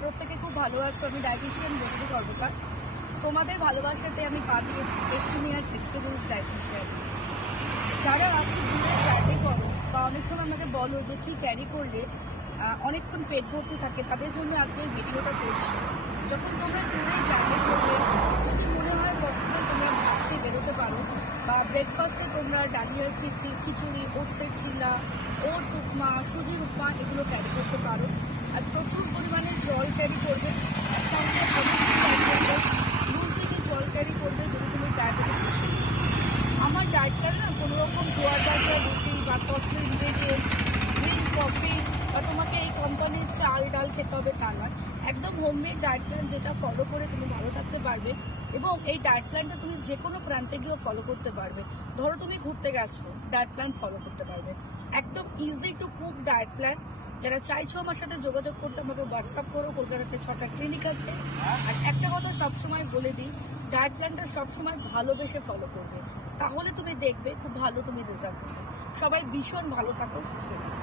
প্রত্যেকে খুব ভালো আছো। আমি ডায়েটিশিয়ান বন্ধু কর্মকার। তোমাদের ভালোবাসাতে আমি পা দিয়েছি 18 ইয়ার্স এক্সপিরিয়েন্স ডায়েটিশিয়ান। যারা খুব দূরে জার্নি করো বা অনেক সময় আমাকে বলো যে কী ক্যারি করলে অনেকক্ষণ পেট ভর্তি থাকে, তাদের জন্য আজকে এই ভিডিওটা করছি। যখন তোমরা দূরে জার্নি করবে, যদি মনে হয় পসিবল তোমরা ভাত খেয়ে বেরোতে পারো, বা ব্রেকফাস্টে তোমরা ডালিয়ার খিচুড়ি, ওটসের চিলা, ওটস উপমা, সুজির উপমা এগুলো ক্যারি করতে পারো। আর প্রচুর পরিমাণে জল ক্যারি করবে, আর সঙ্গে নুন চিনি জল ক্যারি করবে যদি তুমি ডায়াবেটিক পেশেন্ট। আমার ডায়েট প্ল্যানে না কোনো রকম জোয়ার বাজা রুটি বা কস্টলি ইনগ্রেডিয়েন্টস, গ্রিন কফি বা তোমাকে এই কোম্পানির চাল ডাল খেতে হবে তা নয়। একদম হোমমেড ডায়েট প্ল্যান, যেটা ফলো করে তুমি ভালো থাকতে পারবে। এবং এই ডায়েট প্ল্যানটা তুমি যে কোনো প্রান্তে গিয়েও ফলো করতে পারবে। ধরো তুমি ঘুরতে গেছো, ডায়েট প্ল্যান ফলো করতে পারবে। একদম easy to cook diet plan. যারা চাইছো আমার সাথে যোগাযোগ করতে, আমাকে হোয়াটসঅ্যাপ করো। কলকাতাতে 6টা ক্লিনিক আছে। আর একটা কথা সবসময় বলে দিই, ডায়েট প্ল্যানটা সবসময় ভালোবেসে ফলো করবে, তাহলে তুমি দেখবে খুব ভালো তুমি রেজাল্ট পাবে। সবাই ভীষণ ভালো থাকো, সুস্থ থাকো।